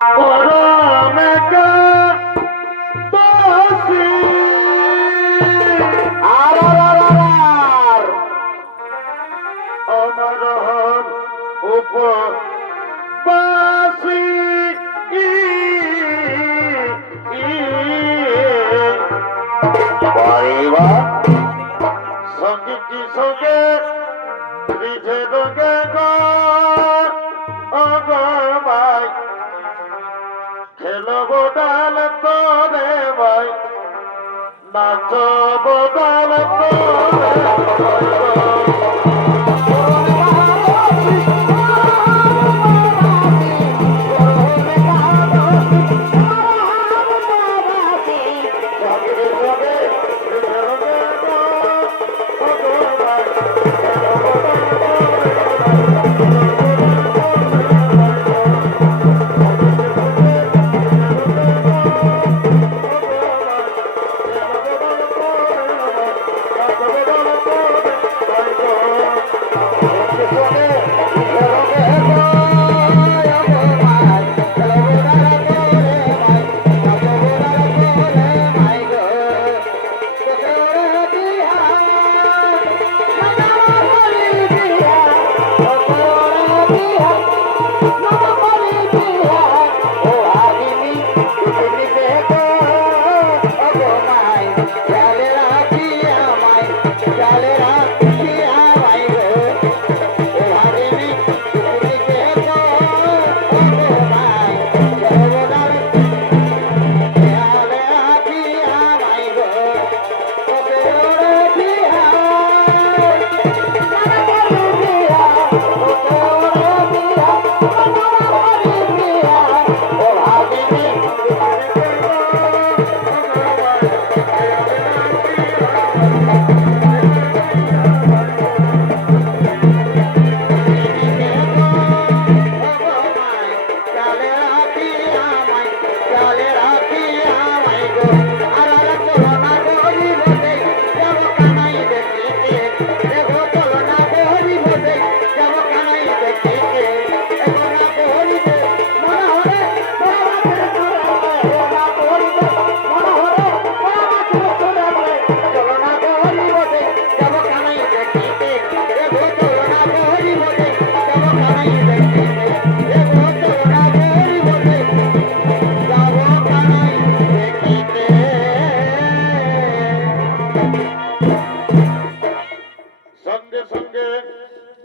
পরমেকা তোসি আর আমার উপবাসী পরিবার সঙ্গীতি সঙ্গে রিঝে দোগে ভাই খেলব ডাল তোরে ভাই নাচব ডাল তোরে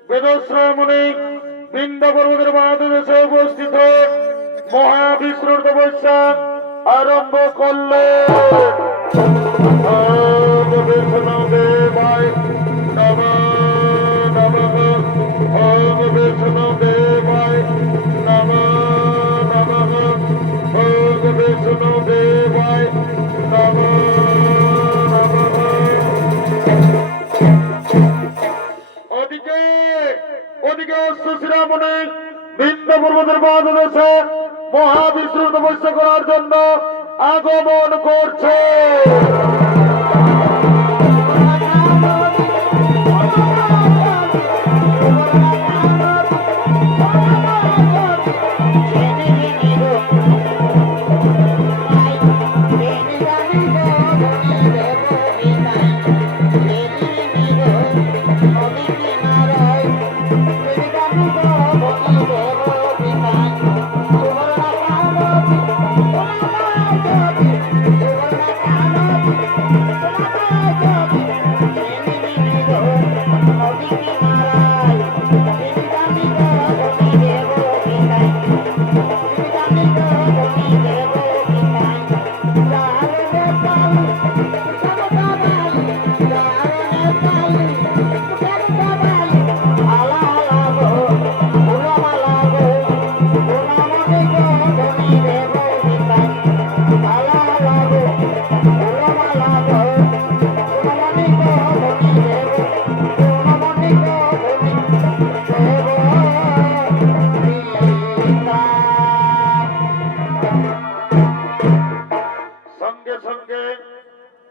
বেদশ্রমণি বৃন্দাবনের বাদদেশে উপস্থিত মহাবিষ্ণুর তপস্যা আরম্ভ করলে বিষ্ণু দেবায় নমঃ নমঃ ওম বিষ্ণু দেবায় নমঃ নমঃ ওম বিষ্ণু দেবায় নমঃ ওদিকে শ্রীরামণি ভিন্ন পর্বতের বাদদেশে মহাবিষ্ণুর তপস্যা করার জন্য আগমন করছে।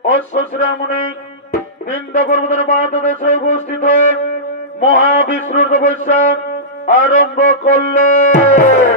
অশ্বশ্রামণি বৃন্দ পর্বতের বাদদেশে উপস্থিত মহাবিষ্ণুর তপস্যা আরম্ভ করলেন।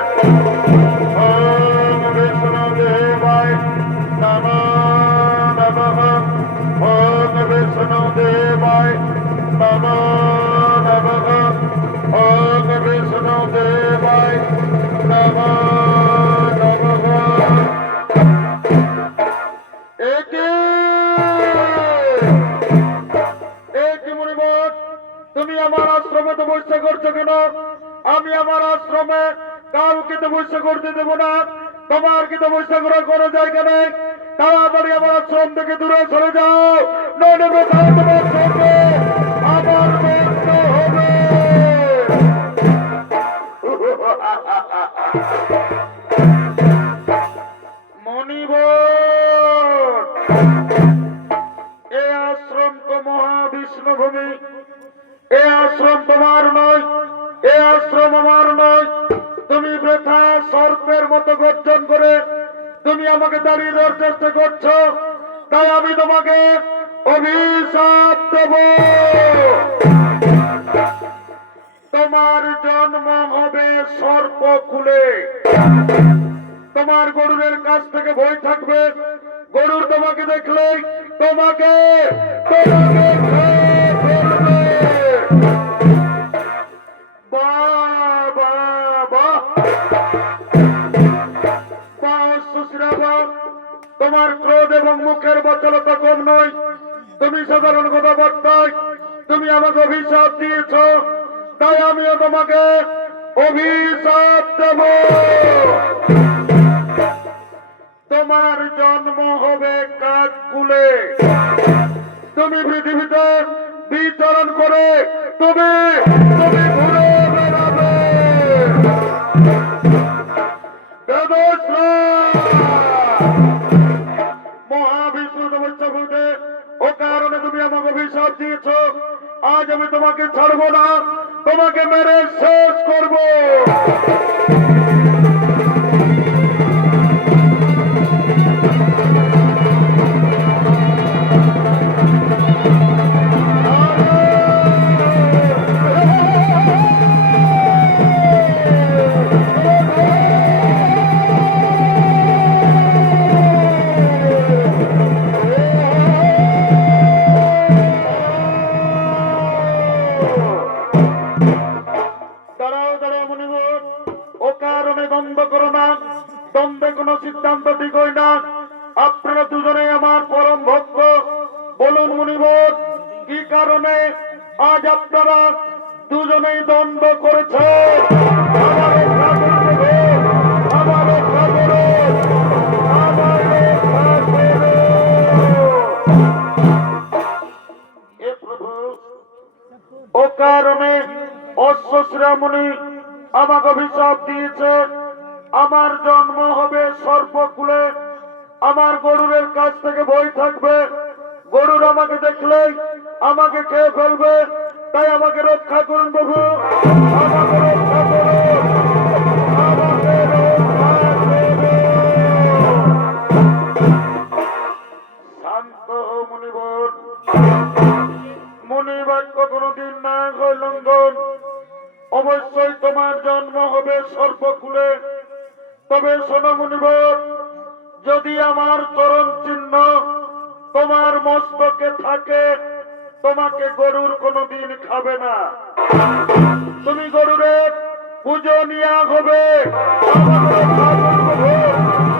দেব না। তোমার কি তো বৈশাখ গ্রহণ করা যায় কেন? তাড়াতাড়ি আমার আশ্রম থেকে দূরে সরে যাও, নইলে তোমার সঙ্গে আমার মৃত্যু হবে। মণিবর, এ আশ্রম তো মহাবিষ্ণু ভূমি, এ আশ্রম তোমার নয়, এ আশ্রম আমার নয়। তুমি বৃথা সর্পের মতো গর্জন করে তুমি আমাকে দাঁড়িয়ে দেওয়ার চেষ্টা করছো, তাই আমি তোমাকে অভিশাপ দেব। তোমার জন্ম হবে সর্পকুলে। তোমার গরুরের কাছ থেকে ভয় থাকবে, গরুর তোমাকে দেখলে তোমাকে তোমাকে খেয়ে ফেলবে। বাহ বাহ বাহ বাহ, সুশ্রাবা, তোমার ক্রোধ এবং মুখের বচলতা কম নয়। তুমি সাধারণ কথাবার্তায় তুমি আমাকে অভিশাপ দিয়েছ, তাই আমিও তোমাকে অভিশাপ দেব। তোমার জন্ম হবে কাঠকুলে। তুমি পৃথিবীতে বিচরণ করে তুমি তুমি ঘুরে বেড়াবে। মহাবিষ্ণু তপস্যা করতে ও কারণে তুমি আমাকে অভিশাপ দিয়েছ। আজ আমি তোমাকে ছাড়বো না, তোমাকে মেরে শেষ করবো। দ্বন্দ্বে কোন সিদ্ধান্ত ঠিক হয় না। আপনারা দুজনেই আমার পরম ভক্ত। বলুন মুনিবর, কি কারণে আজ আপনারা দুজনেই দ্বন্দ্ব করেছে? ও কারণে অশ্বশ্রামণি আমাকে অভিশাপ দিয়েছে। আমার জন্ম হবে সর্পকুলে, আমার গরুরের কাছ থেকে ভয় থাকবে, গরুর আমাকে দেখলেই আমাকে খেয়ে ফেলবে। তাই আমাকে রক্ষা করুন প্রভু, আমাকে রক্ষা করুন, আমাকে রক্ষা করুন। শান্ত হও মুনিবর, মুনিবাক্য কোনদিন না হয় লঙ্ঘন। অবশ্যই তোমার জন্ম হবে সর্পকুলে। তবে শোনো মুনিবর, যদি আমার চরণ চিহ্ন তোমার মস্তকে থাকে, তোমাকে গরুর কোনদিন খাবে না। তুমি গরুরের পুজো নিয়া হবে। আমাকে রক্ষা করো,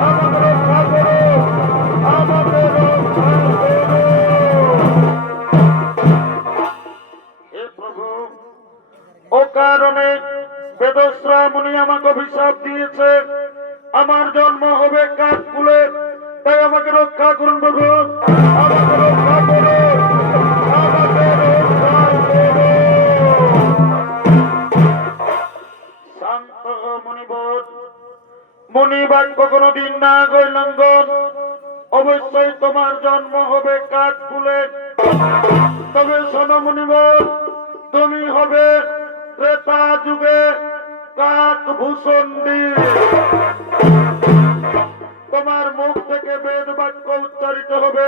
আমাকে রক্ষা করো, আমাকে রক্ষা করো। হে প্রভু, ও কারণে বেদস্রা মুনি আমাকে অভিশাপ দিয়েছে। আমার জন্ম হবে কাঠকুলে, তাই আমাকে রক্ষা করুন প্রভু, আমাকে রক্ষা করুন, আমাকে রক্ষা করুন। শান্ত মুনিবর, মুনিবাক্য কোনদিন না গই লঙ্ঘন। অবশ্যই তোমার জন্ম হবে কাঠকুলে। তবে শোনো মুনিবর, তুমি হবে ত্রেতা যুগে কাকভূষণ্ডী। তোমার মুখ থেকে বেদ বাক্য উচ্চারিত হবে।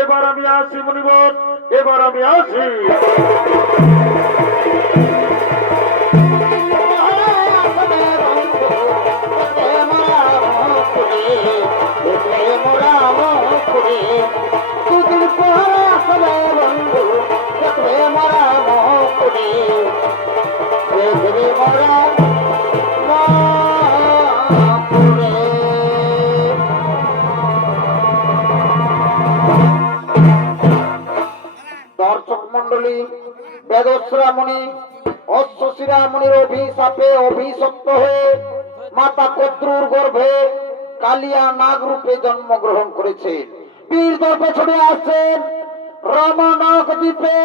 এবার আমি আসি মুনিবর, এবার আমি আসি। দর্শক মন্ডলী, বেদস্রা মুনি অশ্বশিরা মুনির অভিশাপে অভিশপ্ত হয়ে মাতা কদ্রুর গর্ভে কালিয়া নাগ রূপে জন্মগ্রহণ করেছেন। বীর দর্পে ছড়ে আসছেন রামানক দ্বীপে।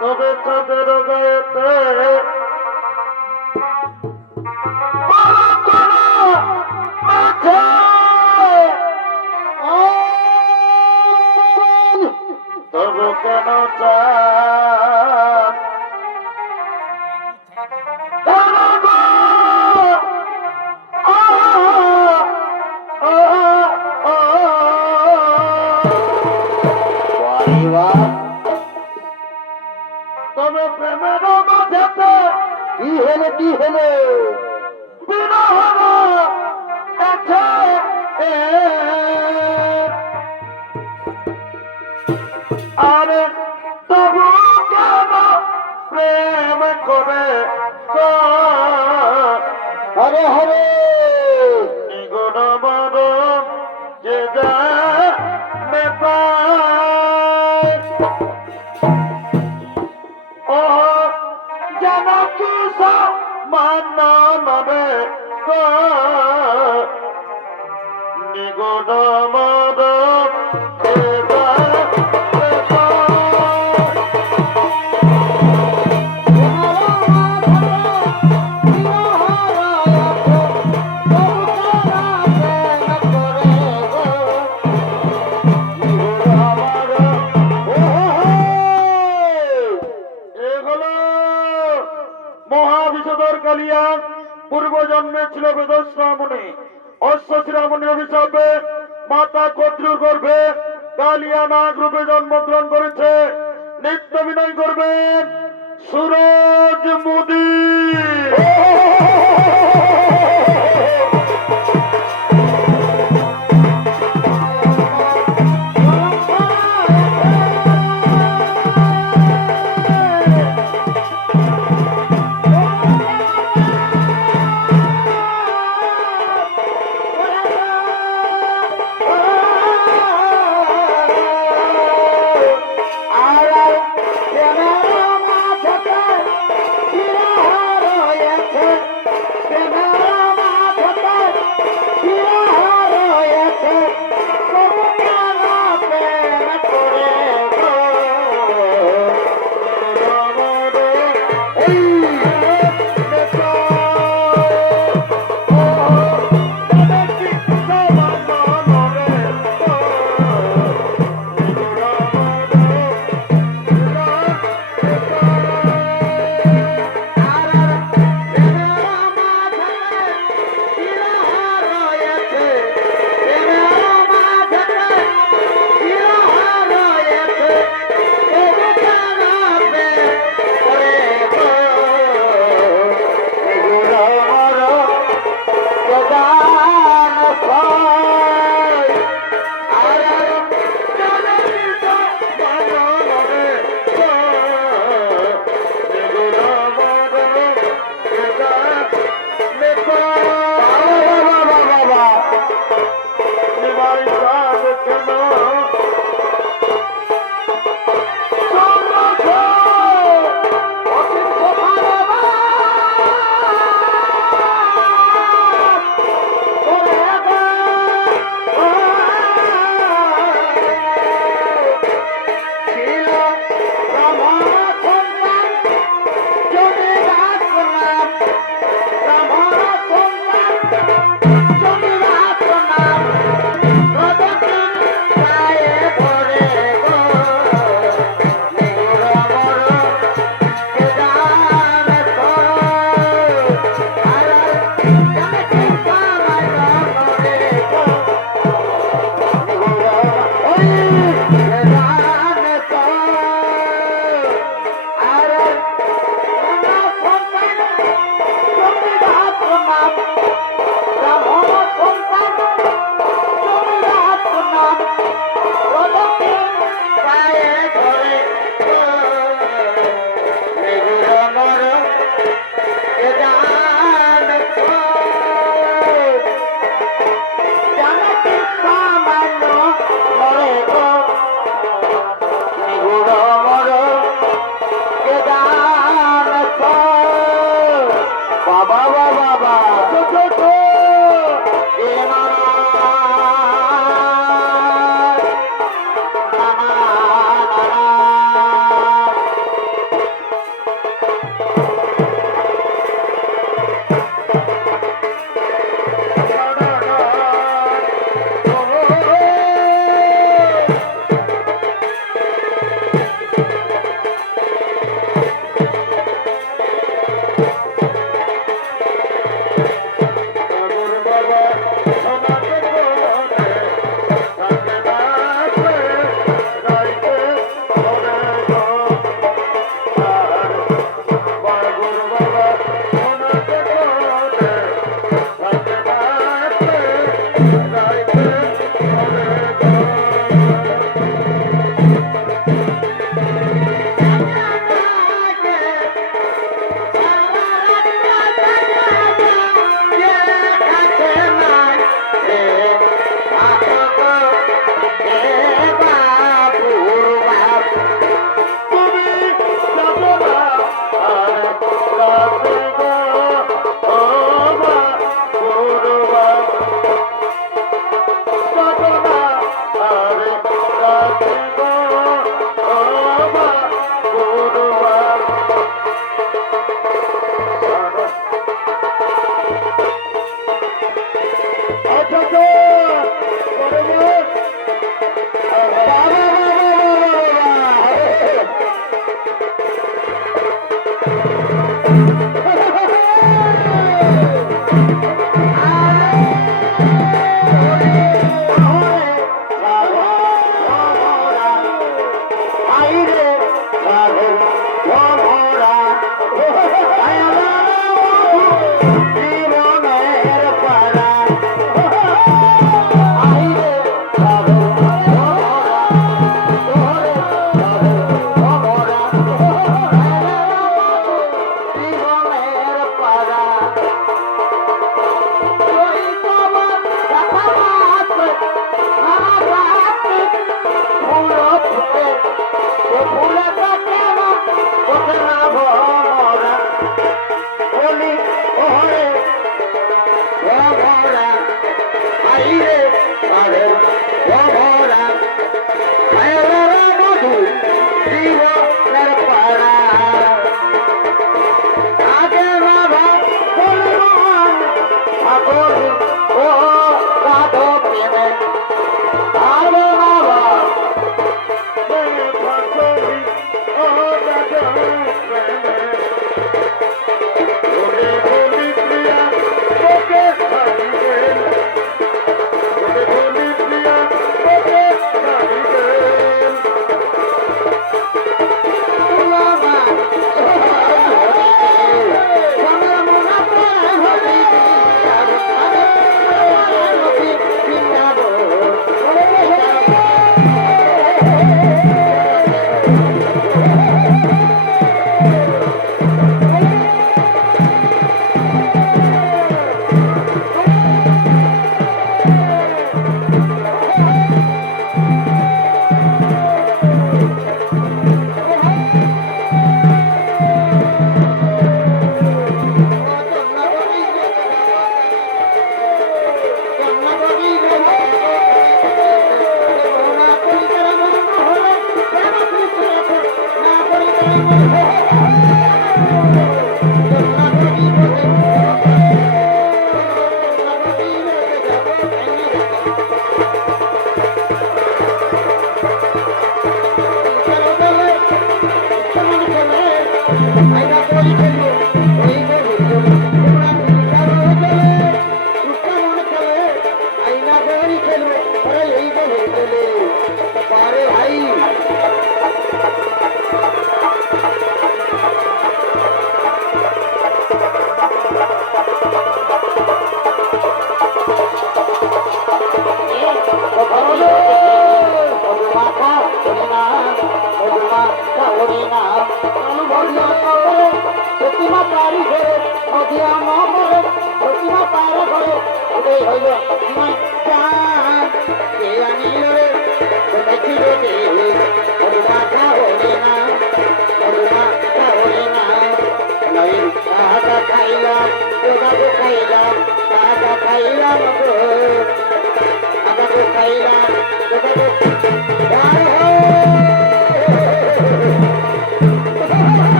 তবে চাঁদের গায়েতে তবু কেন চাঁদ তবে প্রেমের মাঝেতে কি হলো কি হলো? বিরহ আছে আরে তবু কেন প্রেম করে গো হরে হরে নিগুণ মরম যে যা নেতা ও যেন কি মান নবে গো নিগুণ মরম যে যা নেতা মহাবিষধর কালিয়া পূর্ব জন্মে ছিল বেদশ্রামণি অশ্বশ্রামণী অভিশাপে মাতা কদ্রুর গর্ভে কালিয়া নাগ রূপে জন্মগ্রহণ করেছে। নিত্য বিনয় করবেন সুরজ মোদী।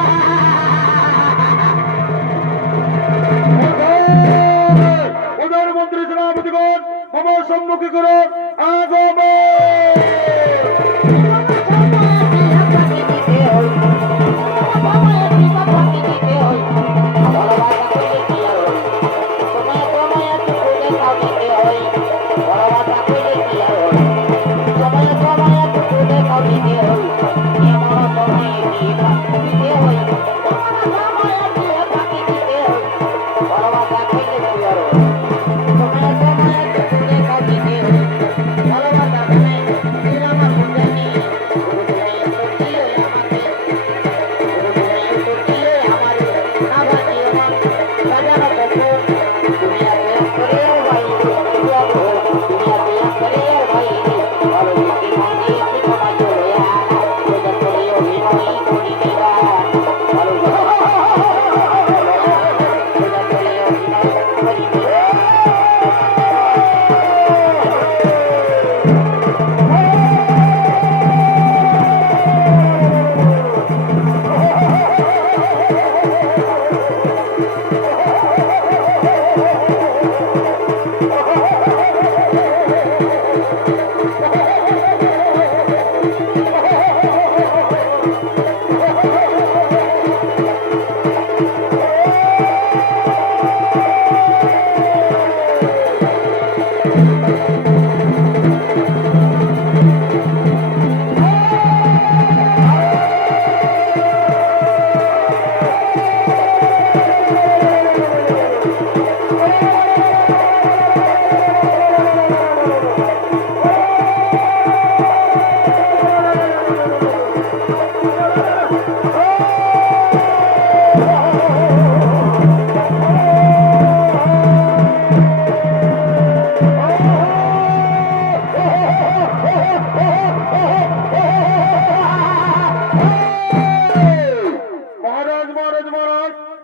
আ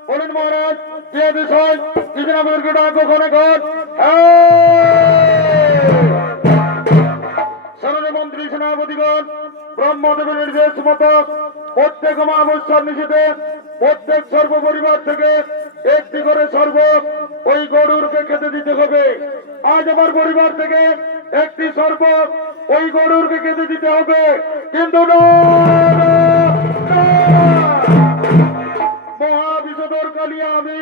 বলেন মহারাজ যে বিষয় যদি আমাদেরকে ডাকো ওখানে ঘর সরণে মন্ত্রী সেনাপতিগণ ব্রহ্মদেবের নির্দেশ মতো প্রত্যেক অমাবস্যার নিষেধে প্রত্যেক সর্ব পরিবার থেকে একটি করে সর্ব ওই গরুরকে খেতে দিতে হবে। আজ আমার পরিবার থেকে একটি সর্ব ওই গরুরকে খেতে দিতে হবে, কিন্তু মহাবিষধর কালিয়া আমি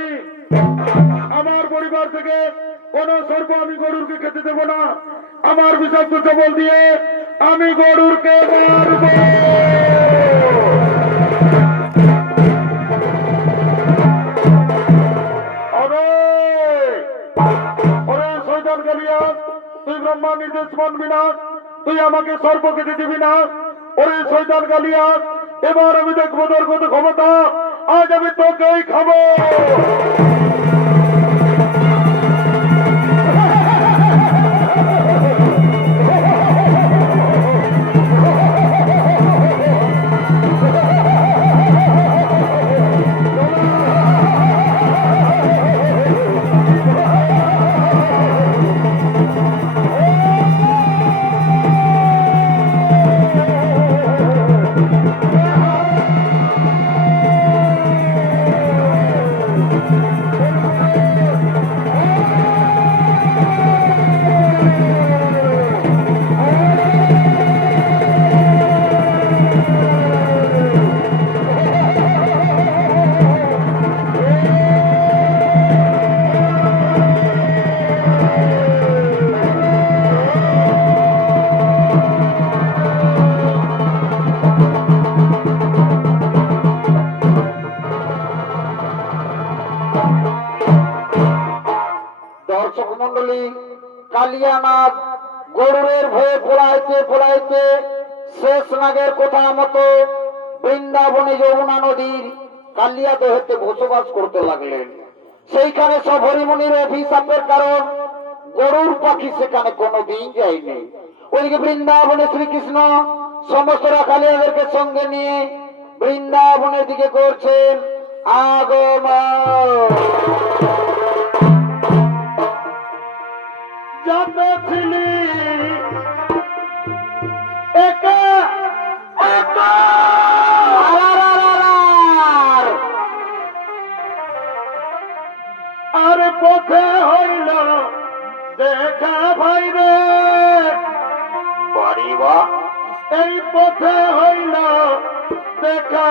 আমার পরিবার থেকে কোন সর্ব আমি গরুরকে খেতে দেব না। আমার বিষাক্ত সবল দিয়ে আমি গরুরকে মারব। শয়তান কালিয়া, তুই ব্রহ্মা নির্দেশ মানবি না, তুই আমাকে সর্প খেতে দিবি না। ওরে শয়তান কালিয়া, এবার আমি দেখবো তোর কত ক্ষমতা। আজ আমি তোকেই খাবো। দর্শক মন্ডলী, কালিয়ানাথ গরুরের ভয়ে পলাইতে পলাইতে শেষ নাগের কথা মতো বৃন্দাবনে যমুনা নদীর কালিয়া দেহেতে বসবাস করতে লাগলেন। সেইখানে সব হরিমুনির অভিশাপের কারণ গরুর পাখি সেখানে কোনোদিন যায়নি। ওইদিকে বৃন্দাবনে শ্রীকৃষ্ণ সমস্ত রাখালিয়াদেরকে সঙ্গে নিয়ে বৃন্দাবনের দিকে করছেন আগমন। যাতে ছিলি একা একা, আর পথে হইল দেখা ভাই রে বাড়িবা এই পথে হইল দেখা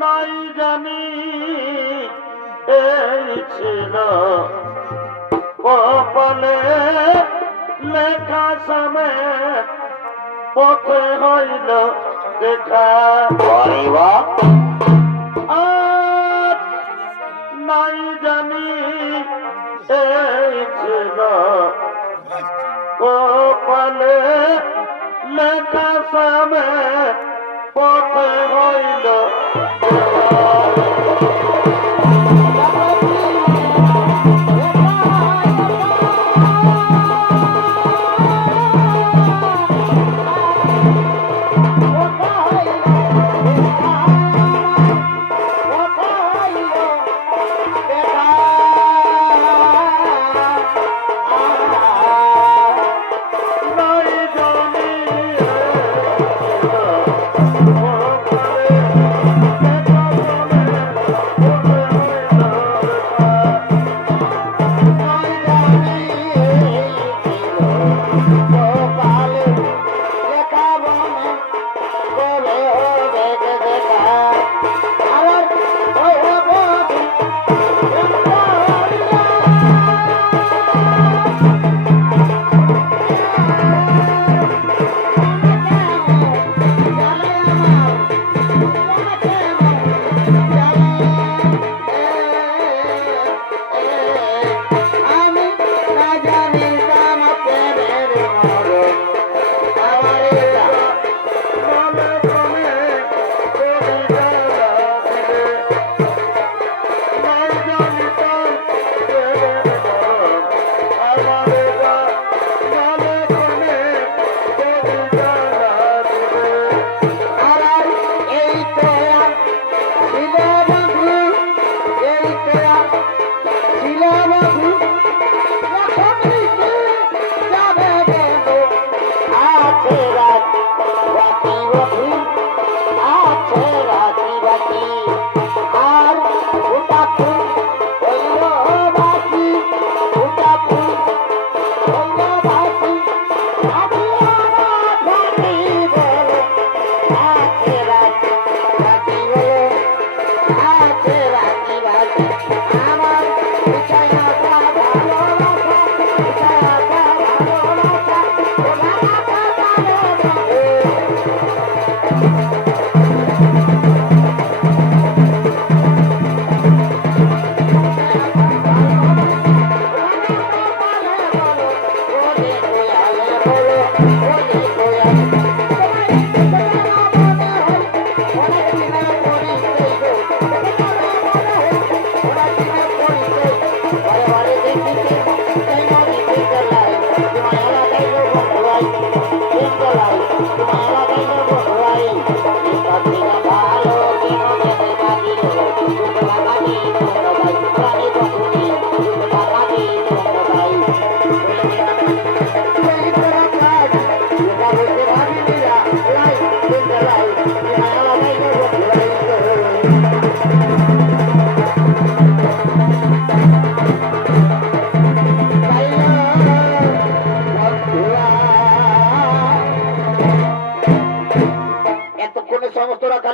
নাই জানি এই ছিল কপালে লেখা সামে পথে হইল দেখা বাড়িবা আর নাই জানি এই ছিল কপালে লেখা সামে পথে হইল নাই জানি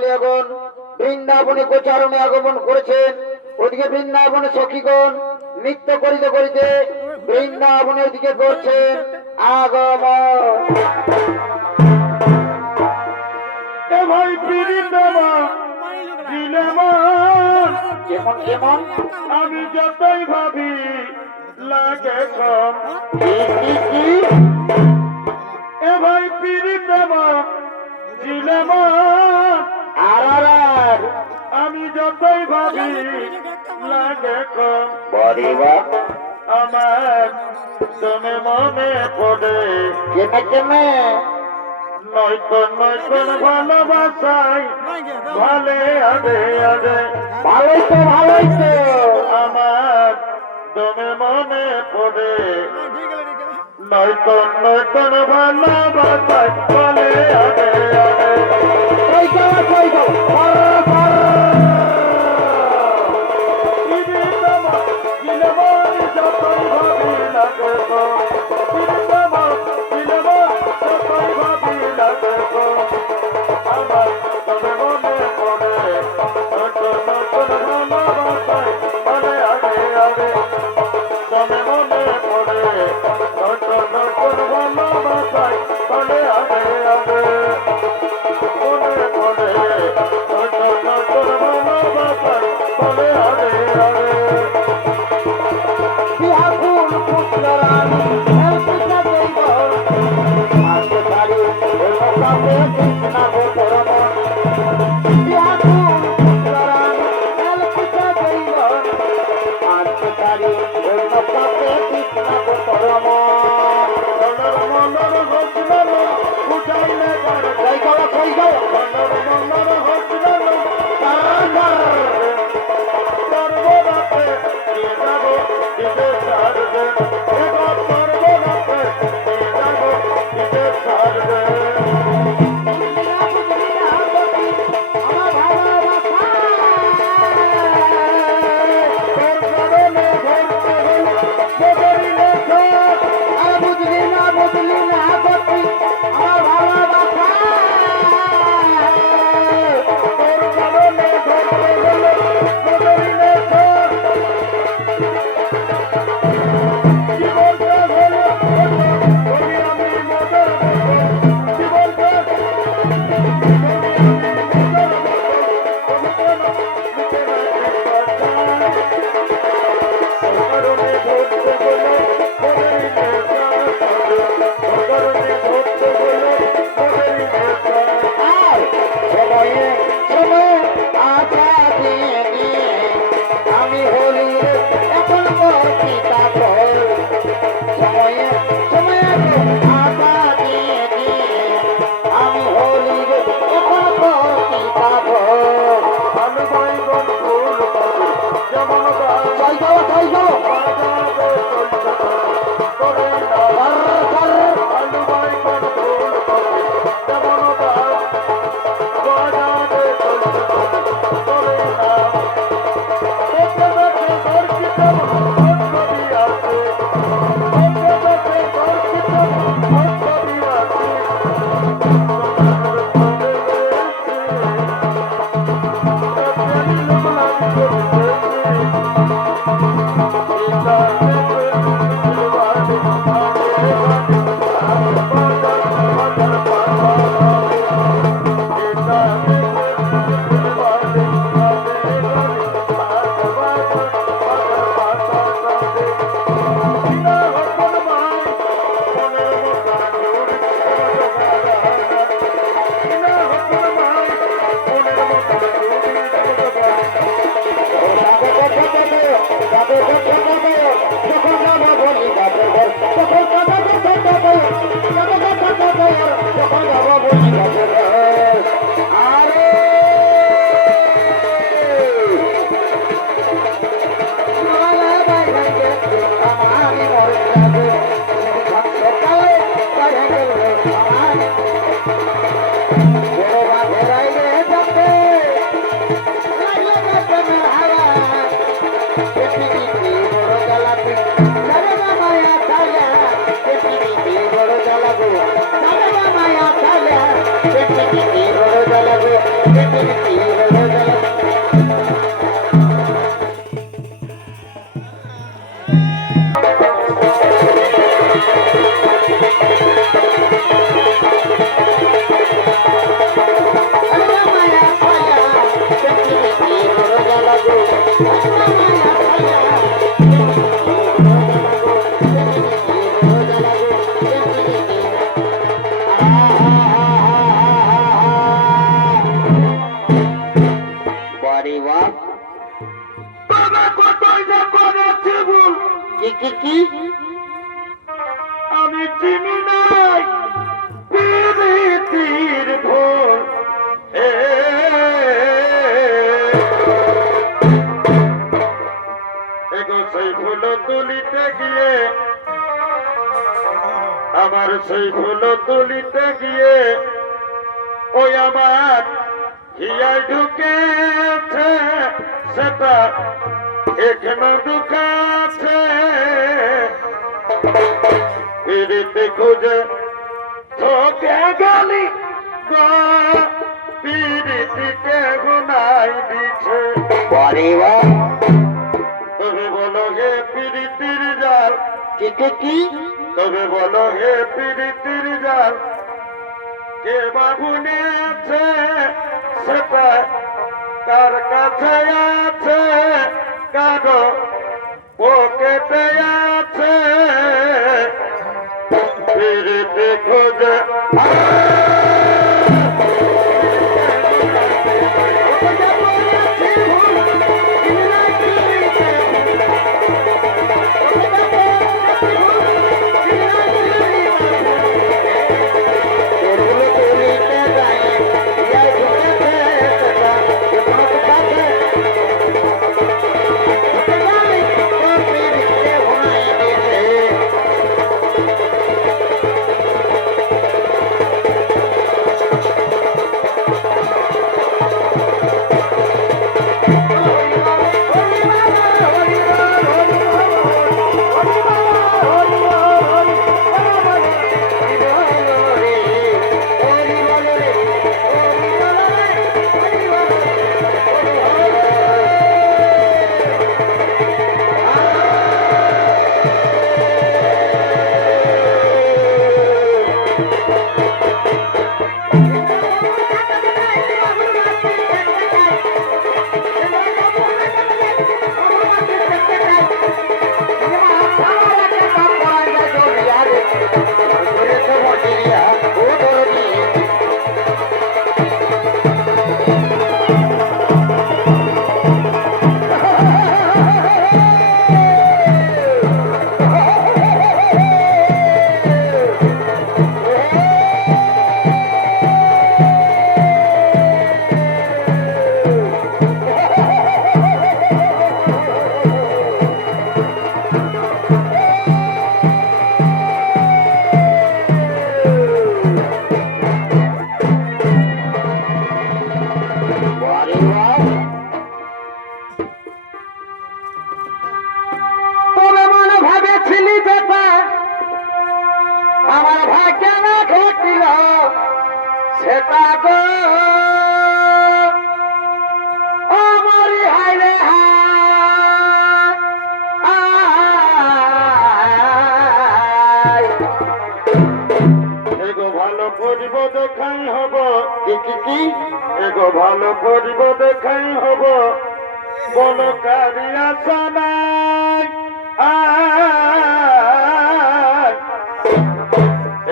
কালিয়াগণ বৃন্দাবনে গোচারণে আগমন করেছেন। ওদিকে বৃন্দাবনে সখীগণ নৃত্য করিতে করিতে বৃন্দাবনের দিকে করছেন আগমন। এ ভাই পিরিতমা দিলেমা কেমন কেমন আমি যতই ভাবি লাগে কম। কি কি কি এ ভাই পিরিতমা দিলেমা আর আমি যতই ভাবি লাগে কম। বরিবা আমার তুমি মনে পড়ে কেনে কেনে নয়তন নয়তন ভালোবাসাই ভালে আগে আগে ভালোই তো ভালোই তো আমার তুমি মনে পড়ে নয়তন নয়তন ভালোবাসাই ভালে আগে আগে কই যাও কই যাও পিরিতমা দিলেমা যতই ভাবি লাগে কম। পিরিতমা দিলেমা যতই ভাবি লাগে কম। আমার তবে মনে পড়ে নতুন নতুন ভালোবাসায় ভালে আগে আগে তবে মনে পড়ে নতুন নতুন ভালোবাসায় ভালে আগে আগে মনে পড়ে নতুন নতুন ভালোবাসায় ভালে আগে আগে বিহা ফুল পুত্র রানী পুত্র দেব আজকে তারি ওই সাথে কৃষ্ণ গোপরম বিহা ফুল পুত্র রানী পুত্র দেব আজকে তারি ওই সাথে কৃষ্ণ গোপরম মনের মনের হসনানো উঠাইলে করে কই যাও কই যাও মনের মনের হসনানো সর্বদাতে দিয়ে যাব দিতে সারবে এবার সর্বদাতে দিয়ে যাব দিতে সারবে তোর কারণে ধরতে হলো বদরি লেখা তোর কারণে ধরতে হলো বদরি লেখা কি বলতে হলো তুমি আমি মজার মতো কি বলতে সময়ে সময়ে আশা দিয়ে দিয়ে আমি হলি এখন করছি তারপর সময়ে সময়ে আশা দিয়ে দিয়ে আমি হলি এখন করছি তারপর চাই যাও চাই যাও Thank you. আমার সেই ফুল তুলিতে গিয়ে ওই আমার হিয়ায় ঢুকেছে, সেটা এখানে ঢুকাছে। পিড়িতে খুঁজে তোকে গেলি গো, পিড়িতিকে গুনাই দিছে। তবে বলো হে পিড়িতির জাল, কি তবে বলো হে পিড়িতির জাল, কে বাবু নিয়েছে সেটা কার কাছে আছে, কারো পকেটে আছে। পিড়িতে খোঁজে তবে মনে ভাবেছিলি যেটা আমার ভাগ্য না ঘটিল সেটা গো আমারই হায় রে হায়। এগো ভালো করিব দেখাই হব, কি এগো ভালো করিব দেখাই হব, বলো কারি আশা নাই। আয়,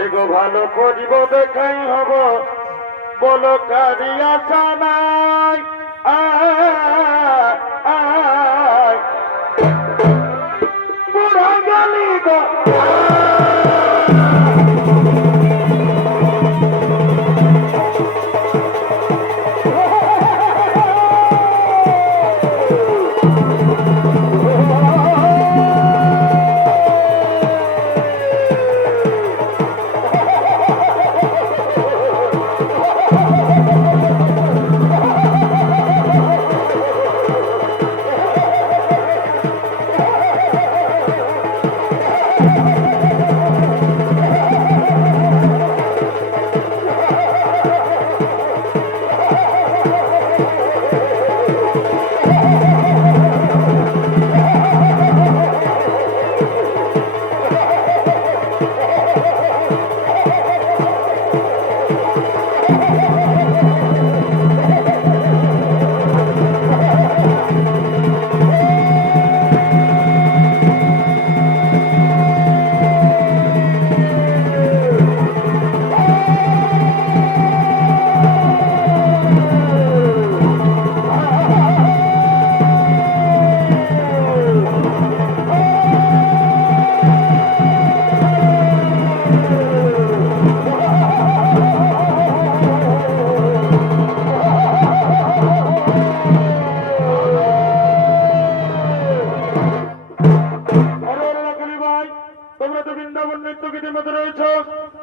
এগো ভালো করিব দেখাই হব, বলো কারি আশা নাই। আয়, আয়, বুড়া গেলি গো।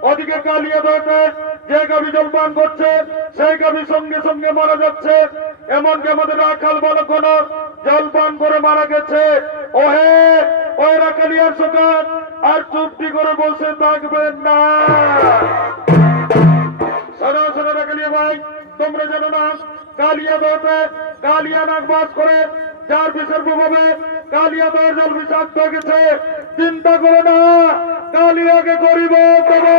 ওদিকে কালিয়াদহতে যে গাভী জলপান করছে সেই গাভী সঙ্গে সঙ্গে মারা যাচ্ছে। এমনকি আমাদের রাখাল বালকগণ জলপান করে মারা গেছে। ওহে ওই রাখালিয়ার সকাল আর চুপটি করে বসে থাকবেন না। শোনো শোনো রাখালিয়া ভাই, তোমরা জানো না কালিয়াদহতে কালিয়া নাগ বাস করে, যার বিষের প্রভাবে কালিয়াদহের জল বিষাক্ত হয়ে গেছে। চিন্তা করো না, কালিয়াকে করিব তবে।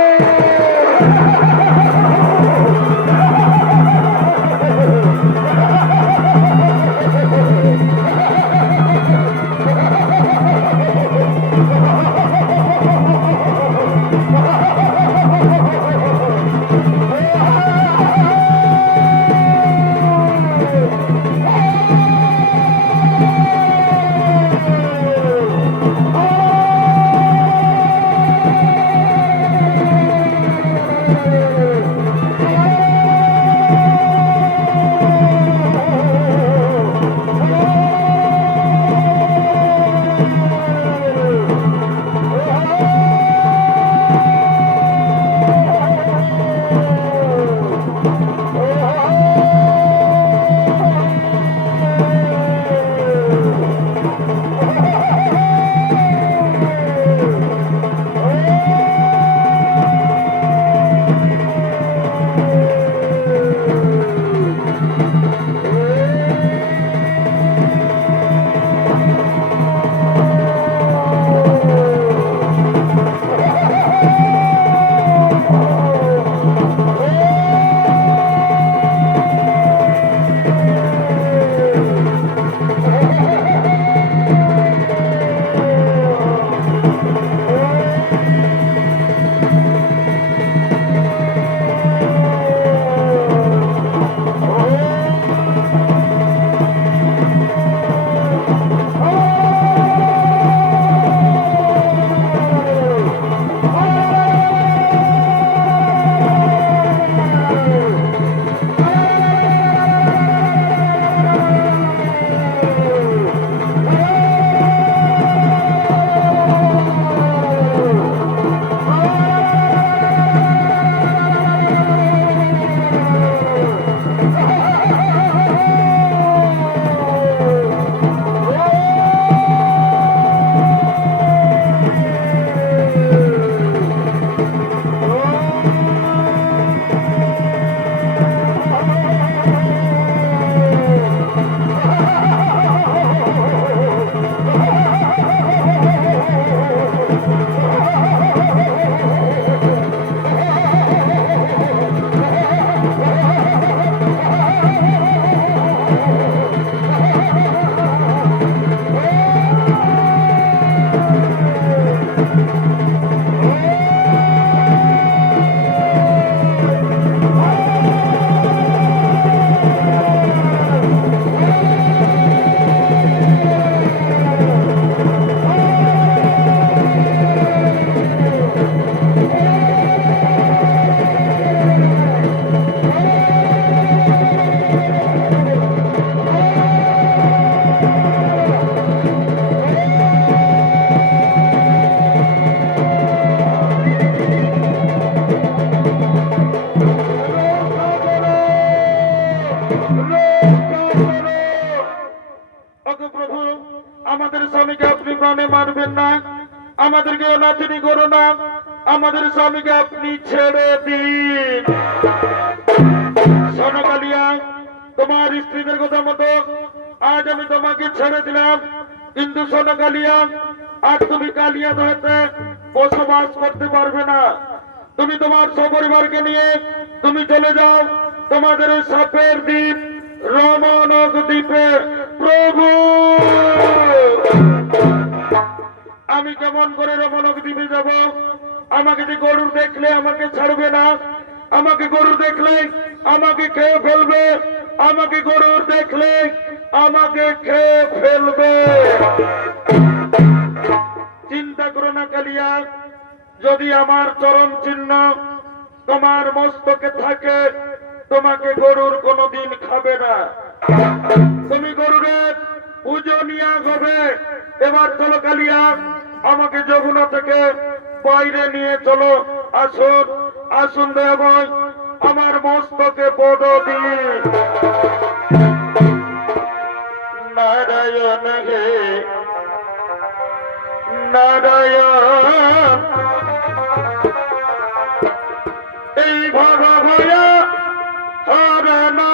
প্রভু, আমাদের স্বামীকে আপনি প্রাণে মারবেন না, আমাদেরকে অনাথিনী করো না, আমাদের স্বামীকে আপনি ছেড়ে দিন। শোনো কালিয়া, তোমার স্ত্রীদের কথা মতো আজ আমি তোমাকে ছেড়ে দিলাম, কিন্তু শোনো কালিয়া, আর তুমি কালিয়া ধরতে বসবাস করতে পারবে না। তুমি তোমার সপরিবারকে নিয়ে তুমি চলে যাও তোমাদের সাপের দ্বীপ রমণক দ্বীপে। প্রভু, আমি কেমন করে রমণক দ্বীপে যাব? আমাকে যে গরুর দেখলে আমাকে ছাড়বে না, আমাকে গরুর দেখলে আমাকে খেয়ে ফেলবে, আমাকে গরুর দেখলে আমাকে খেয়ে ফেলবে। চিন্তা করো না কালিয়া, যদি আমার চরণ চিহ্ন তোমার মস্তকে থাকে, তোমাকে গরুর কোনদিন খাবে না। তুমি গরুরের পূজনীয় হবে। এবার চলো কালিয়া, আমাকে যমুনা থেকে বাইরে নিয়ে চলো। আসুন আসুন দেবই আমার মস্তকে পদ দিন। নারায়ণ হে নারায়ণ, এই ভাগা ভয়া হর না